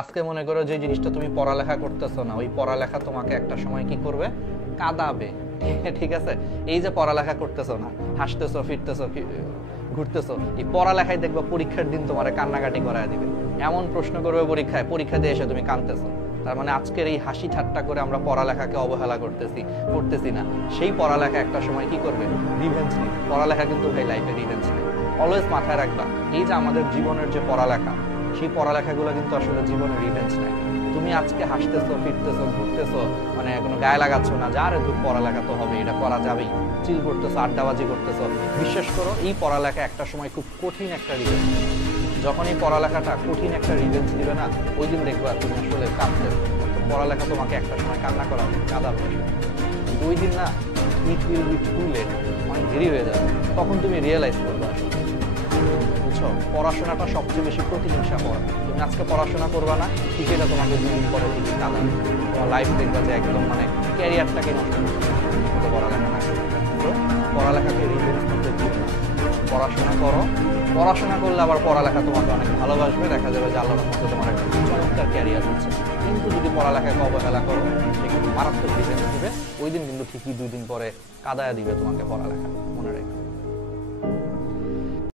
আজকে মনে করো যে জিনিসটা তুমি পড়ালেখা করতেছো না, ওই পড়ালেখা তোমাকে একটা সময় কি করবে, কাঁদাবে। ঠিক আছে, এই যে পড়ালেখা করতেছো না, হাসতেছো, ফিরতেছো, ঘুরতেছো, এই পড়ালেখায় দেখবা পরীক্ষার দিন তোমার কান্নাকাটি করায় দিবে। এমন প্রশ্ন করবে পরীক্ষায়, পরীক্ষা দিয়ে এসে তুমি কাঁদতেছো। তার মানে আজকের এই হাসি ঠাট্টা করে আমরা পড়ালেখাকে অবহেলা করতেছি না, সেই পড়ালেখা একটা সময় কি করবে, রিভেঞ্জ নিবে। পড়ালেখা কিন্তু ভাই লাইফে রিভেঞ্জ নেই। অলওয়েজ মাথায় রাখবা, এই যে আমাদের জীবনের যে পড়ালেখা, সেই পড়ালেখাগুলো কিন্তু আসলে জীবনের রিভেঞ্জ নেয়। তুমি আজকে হাসতেছো, ফিরতেছো, ঘুরতেছো, মানে কোনো গায়ে লাগাচ্ছ না, যা রে তুই পড়ালেখা তো হবে, এটা করা যাবেই, চিল করতেছো, আড্ডাবাজি করতেছো। বিশ্বাস করো, এই পড়ালেখা একটা সময় খুব কঠিন একটা রিভেঞ্জ। যখন এই পড়ালেখাটা কঠিন একটা রিভেঞ্জ দিবে না, ওই দিন দেখবা তুমি আসলে কাঁদতেছো। পড়ালেখা তোমাকে একটা সময় কান্না করাবে, কাঁদাবে। কিন্তু ওই দিন না, it will be too late, অনেক দেরি হয়ে যাবে। তখন তুমি রিয়েলাইজ করবে আসলে, বুঝছো, পড়াশোনাটা সবচেয়ে বেশি প্রতিহিংসা করা। তুমি আজকে পড়াশোনা করবা না, ঠিক এটা তোমাকে 2 দিন পরে ঠিকই কাঁদাবে। তোমার লাইফ দেখবা যে একদম মানে ক্যারিয়ারটাকে নষ্ট করতে পড়ালেখা না। তো পড়ালেখাকে রিভেঞ্জ করতে দিও না, পড়াশোনা করো। পড়াশোনা করলে আবার পড়ালেখা তোমাকে অনেক ভালোবাসবে, দেখা যাবে যে আল্লাহর রহমতে তোমার একটা চমৎকার ক্যারিয়ার হচ্ছে। কিন্তু যদি পড়ালেখাকে অবহেলা করো, সে কিন্তু মারাত্মক রিভেঞ্জ দিবে। ওই দিন কিন্তু ঠিকই 2 দিন পরে কাদায়া দিবে তোমাকে পড়ালেখা, মনে রেখো।